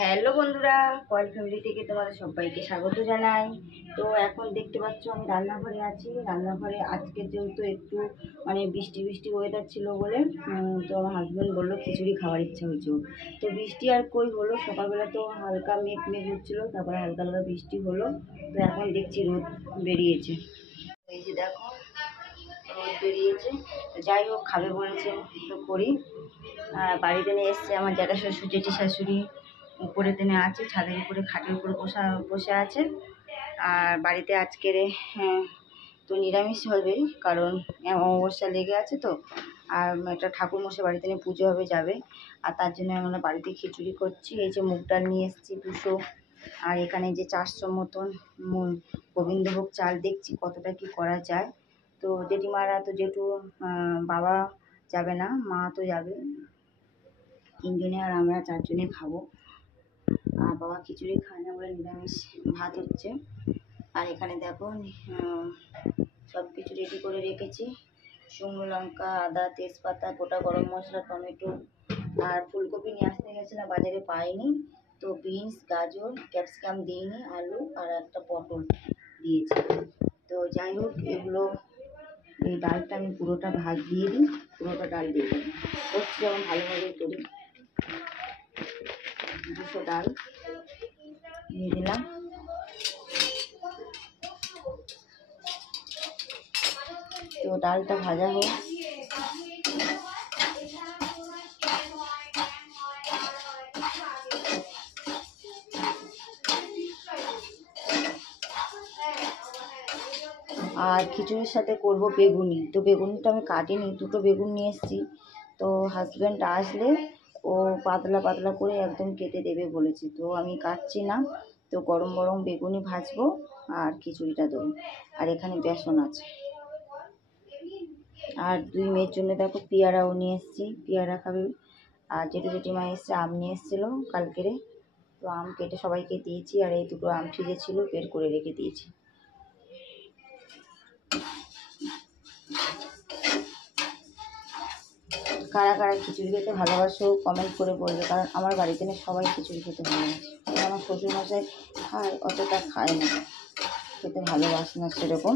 Hello বন্ধুরা, coil family থেকে তোমাদের সবাইকে স্বাগত জানাই। তো এখন দেখতে পাচ্ছ আমি রান্নাঘরে আছি। রান্নাঘরে আজকে যেহেতু একটু বৃষ্টি বৃষ্টি ওয়েদার ছিল বলে তো আমার হাজব্যান্ড বললো খিচুড়ি খাওয়ার ইচ্ছা হয়েছিল। তো বৃষ্টি আর কই হলো, সকালবেলা তো হালকা মেঘ মেঘ হচ্ছিলো, তারপরে হালকা হালকা বৃষ্টি হলো। তো এখন দেখছি রোদ বেরিয়েছে, এই যে দেখো রোদ বেরিয়েছে। তো যাই হোক, খাবে বলেছে তো করি। বাড়িতে নিয়ে এসছে আমার জ্যাঠা শ্বশুর জেঠি শাশুড়ি, উপরে তেনে আছে, ছাদের উপরে খাটের উপরে বসে আছে। আর বাড়িতে আজকের তো নিরামিষ হবে, কারণ অমাবস্যা লেগে আছে তো। আর একটা ঠাকুর মশাই বাড়িতে নিয়ে পুজো হবে যাবে, আর তার জন্য আমরা বাড়িতে খিচুড়ি করছি। এই যে মুগ ডাল নিয়ে এসেছি 200, আর এখানে যে 400 মতন গোবিন্দভোগ চাল, দেখছি কতটা কি করা যায়। তো জেঠিমারা তো জেঠু বাবা যাবে না, মা তো যাবে, 3 জনে আর আমরা 4 জনে খাবো। আর বাবা খিচুড়ি খায় না বলে নিরামিষ ভাত হচ্ছে। আর এখানে দেখো সব কিছু রেডি করে রেখেছি, শুকনো লঙ্কা, আদা, তেজপাতা, গোটা গরম মশলা, টমেটো। আর ফুলকপি নিয়ে আসতে গেছিলাম, বাজারে পাইনি, তো বিনস, গাজর, ক্যাপসিকাম দিইনি, আলু আর একটা পটল দিয়েছি। তো যাই হোক, এগুলো এই ডালটা আমি পুরোটা ভাত দিয়ে দিই, পুরোটা ডাল দিয়ে দিই, করছি যেমন ভালোভাবে করি। 200 ডাল দিয়ে দিলাম। তো ডালটা ভাজা হোক। আর খিচুড়ির সাথে করব বেগুনি। তো বেগুনিটা আমি কাটিনি, 2টো বেগুন নিয়ে এসেছি। তো হাজব্যান্ড আসলে ও পাতলা পাতলা করে একদম কেটে দেবে বলেছে, তো আমি কাটছি না। তো গরম গরম বেগুনি ভাজবো আর খিচুড়িটা দেবো। আর এখানে বেসন আছে। আর 2 মেয়ের জন্য দেখো পেয়ারাও নিয়ে এসেছি, পেয়ারা খাবে। আর জেঠু জেঠিমা এসছে, আম নিয়ে এসেছিলো কালকেরে, তো আম কেটে সবাইকে দিয়েছি। আর এই 2টো আম ফ্রিজে ছিল, বের করে রেখে দিয়েছি। কারা কারা খিচুড়ি খেতে ভালোবাসো কমেন্ট করে বলবে, কারণ আমার বাড়িতে না সবাই খিচুড়ি খেতে ভালোবাসে। আমার শ্বশুরমশাই খায়, অতটা খায় না, খেতে ভালোবাসে না সেরকম।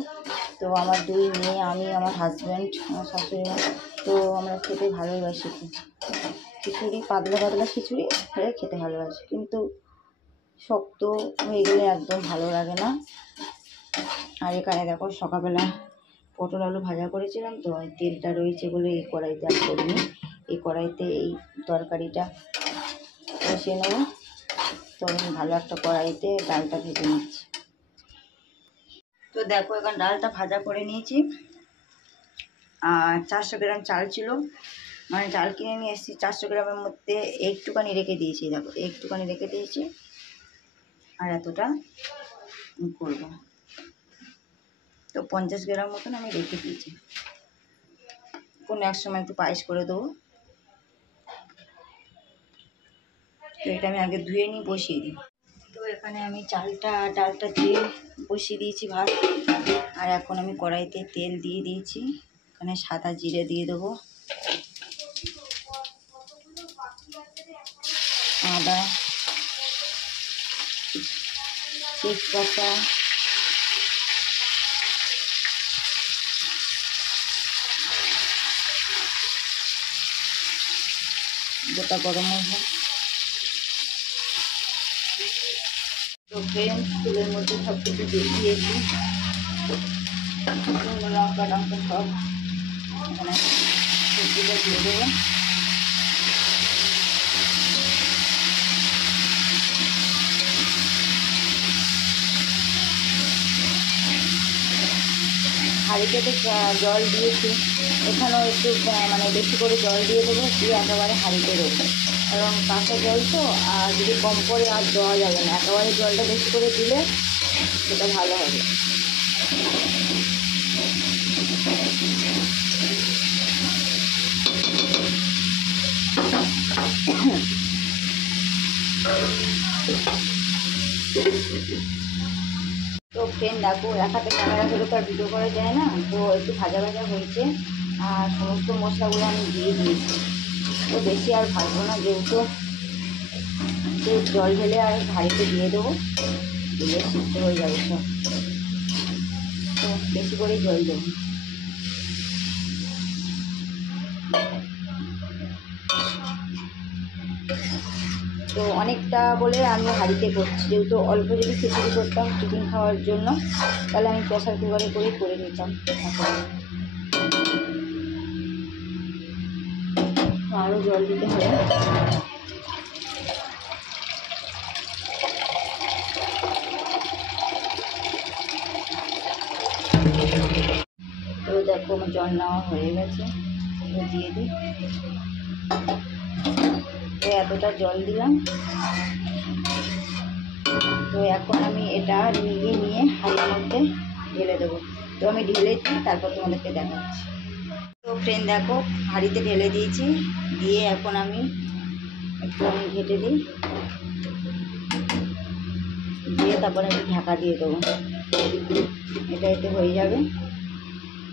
তো আমার 2 মেয়ে, আমি, আমার হাজব্যান্ড, আমার শাশুড়ি মা, তো আমরা খেতে ভালোবাসি। খিচুড়ি পাতলা পাতলা খিচুড়ি হলে খেতে ভালোবাসি, কিন্তু শক্ত হয়ে গেলে একদম ভালো লাগে না। আর এখানে দেখো সকালবেলা পটল আলু ভাজা করেছিলাম, তো তেলটা রয়েছে বলে এই কড়াইতে আর করিনি। এই কড়াইতে এই তরকারিটা বসিয়ে নেব। তো আমি ভালো একটা কড়াইতে ডালটা ভেজে নিচ্ছি। তো দেখো এখন ডালটা ভাজা করে নিয়েছি। আর 400 গ্রাম চাল ছিল, চাল কিনে নিয়ে এসেছি। 400 গ্রামের মধ্যে একটুখানি রেখে দিয়েছি, দেখো একটুখানি রেখে দিয়েছি। আর এতটা করবো, তো 50 গ্রাম মতন আমি রেখে দিয়েছি। কোনো এক সময় একটু পায়েস করে দেবো। তো এটা আমি আগে ধুয়ে নিয়ে বসিয়ে দিই। তো এখানে আমি ডালটা ধুয়ে বসিয়ে দিয়েছি ভাত। আর এখন আমি কড়াইতে তেল দিয়ে দিয়েছি, এখানে সাদা জিরে দিয়ে দেবো, আদা, তেজপাতা, গোটা গরম মশলা। তো ফ্রেন্ডস, তেলের মধ্যে সব কিছু দিয়ে দিয়েছি, লঙ্কা টঙ্কা সব এখানে সবজিটা দিয়ে দেবো। হাঁড়িতে তো জল দিয়েছি, এখানেও একটু বেশি করে জল দিয়ে দেবো, দিয়ে একেবারে হাঁড়িতে দেবো, কারণ কাঁচা জল তো। আর যদি কম করে আর দেওয়া যাবে না, একেবারে জলটা বেশি করে দিলে সেটা ভালো হবে। তো ফ্রেন্ড দেখো, এক হাতে ক্যামেরা ধরে তো আর ভিডিও করা যায় না, তো একটু ভাজা ভাজা হয়েছে। আর সমস্ত মশলাগুলো আমি দিয়ে দিয়েছি। তো বেশি আর ভাজবো না, যেহেতু তো জল ঢেলে আর হাঁড়িতে দিয়ে দেবো, দিয়ে সিদ্ধ হয়ে যাবে সব। তো বেশি করে জল দেবো। তো অনেকটা বলে আমি হাঁড়িতে করছি, যেহেতু অল্প যদি খিচুড়ি করতাম টিফিন খাওয়ার জন্য তাহলে আমি প্রেসার কুকারে করে নিতাম। আরও জল দিতে হবে। তো দেখো আমার জল নেওয়া হয়ে গেছে, দিয়ে দিই। তো এতটা জল দিলাম। তো এখন আমি এটা নিয়ে হাঁড়ির মধ্যে ঢেলে দেবো। তো আমি ঢেলে দিই, তারপর তোমাদেরকে দেখাচ্ছি। তো ফ্রেন্ড দেখো হাঁড়িতে ঢেলে দিয়েছি, দিয়ে এখন আমি একটু ঘেটে দিই, দিয়ে তারপরে আমি ঢাকা দিয়ে দেবো। এটা এতে হয়ে যাবে।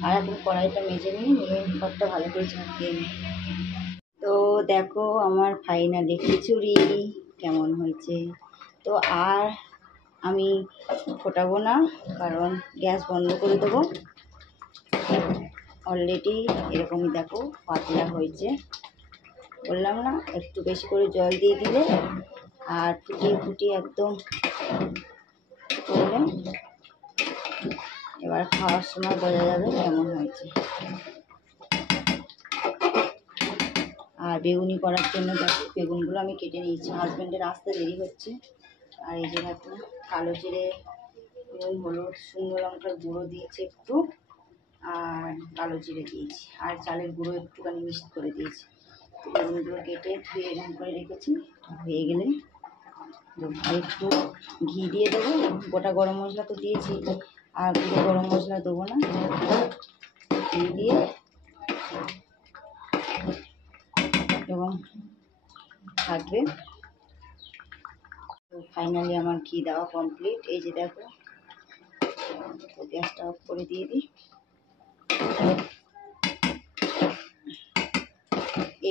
আর এখন কড়াইটা মেজে নিই, ঘরটা ভালো করে ঝাঁকিয়ে নিই। তো দেখো আমার ফাইনালি খিচুড়ি কেমন হয়েছে। তো আর আমি ফোটাবো না, কারণ গ্যাস বন্ধ করে দেবো। অলরেডি এরকমই দেখো পাতলা হয়েছে, বললাম না একটু বেশি করে জল দিয়ে দিলে আর ফুটিয়ে একদম করলে এবার খাওয়ার সময় বোঝা যাবে কেমন হয়েছে। আর বেগুনি করার জন্য দেখো বেগুনগুলো আমি কেটে নিয়েছি, হাজব্যান্ডের আসতে দেরি হচ্ছে। আর এই যে দেখো কালো জিরে, নুন, হলুদ, শুকনো লঙ্কার গুঁড়ো দিয়েছি একটু, আর কালো জিরে দিয়েছি, আর চালের গুঁড়ো একটুখানি মিক্স করে দিয়েছি। বেগুনগুলো কেটে ধুয়ে এরকম করে রেখেছি। হয়ে গেলে আর একটু ঘি দিয়ে দেবো। গোটা গরম মশলা তো দিয়েছি, আর গুঁড়ো গরম মশলা দেবো না, ঘি দিয়ে এবং থাকবে। তো ফাইনালি আমার ঘি দেওয়া কমপ্লিট। এই যে দেখো, তো গ্যাসটা অফ করে দিয়ে দিই।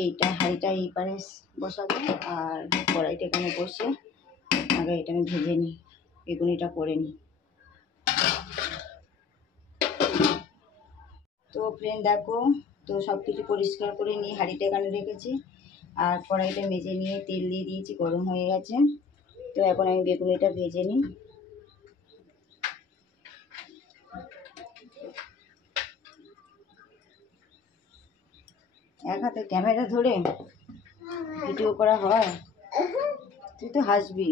এইটা হাঁড়িটা এই পারে বসাবো, আর কড়াইটা এখানে বসে আগে এটা আমি ভেজে নিই, বেগুনিটা করে নিই। তো ফ্রেন্ড দেখো, তো সব কিছু পরিষ্কার করে নিয়ে হাঁড়িটা এখানে রেখেছি, আর কড়াইটা মেজে নিয়ে তেল দিয়ে দিয়েছি, গরম হয়ে গেছে। তো এখন আমি বেগুনিটা ভেজে নিই। এক হাতে ক্যামেরা ধরে ভিডিও করা হয়? তুই তো হাসবি।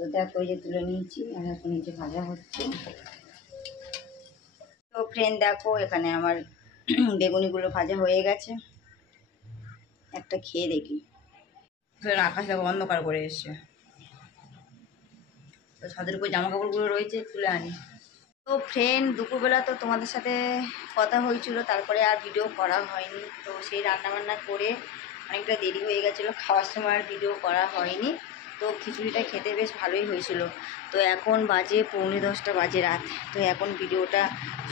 তো দেখো এই যে তুলে নিয়েছি, আর এখন এই যে ভাজা হচ্ছে। তো ফ্রেন্ড দেখো এখানে আমার বেগুনিগুলো ভাজা হয়ে গেছে। একটা খেয়ে দেখি। ফ্রেন্ড আকাশ দেখো অন্ধকার করে এসছে, তো ছাদের উপর জামা কাপড়গুলো রয়েছে, তুলে আনি। তো ফ্রেন্ড দুপুরবেলা তো তোমাদের সাথে কথা হয়েছিল, তারপরে আর ভিডিও করা হয়নি। তো সেই রান্নাবান্না করে অনেকটা দেরি হয়ে গেছিলো, খাওয়ার সময় আর ভিডিও করা হয়নি। তো খিচুড়িটা খেতে বেশ ভালোই হয়েছিল। তো এখন বাজে 9:45 বাজে রাত। তো এখন ভিডিওটা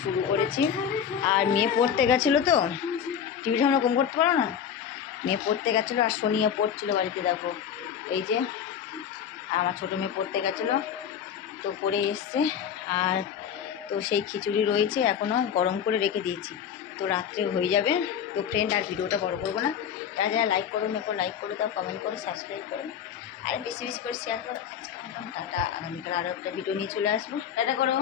শুরু করেছি। আর মেয়ে পড়তে গেছিলো, তো টিভির সামনে কম করতে পারো না, মেয়ে পড়তে গেছিলো আর সোনিয়া পড়ছিল বাড়িতে। দেখো এই যে আমার ছোটো মেয়ে পড়তে গেছিলো, তো পড়ে এসছে। আর তো সেই খিচুড়ি রয়েছে, এখনও গরম করে রেখে দিয়েছি, তো রাত্রে হয়ে যাবে। তো ফ্রেন্ড আর ভিডিওটা বড় করবো না, যারা যারা লাইক করো মেকো লাইক করে দাও, কমেন্ট করে সাবস্ক্রাইব করো, আর বেশি বেশি করে শেয়ার করো। আজকে টাটা, আগামীকাল আরও একটা ভিডিও নিয়ে চলে আসবো। টাটা করো।